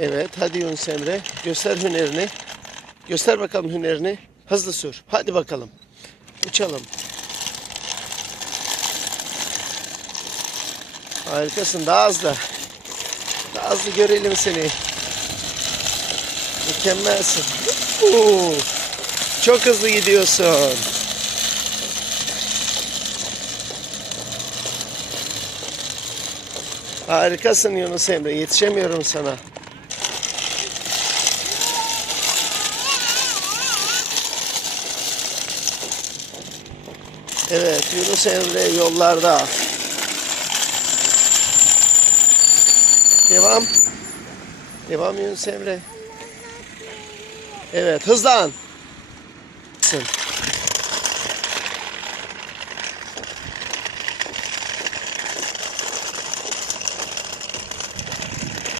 Evet hadi Yunus Emre. Göster hünerini. Göster bakalım hünerini. Hızlı sür. Hadi bakalım. Uçalım. Harikasın. Daha hızlı. Daha hızlı görelim seni. Mükemmelsin. Çok hızlı gidiyorsun. Harikasın Yunus Emre. Yetişemiyorum sana. Evet Yunus Emre yollarda. Devam. Devam Yunus Emre. Evet hızlan.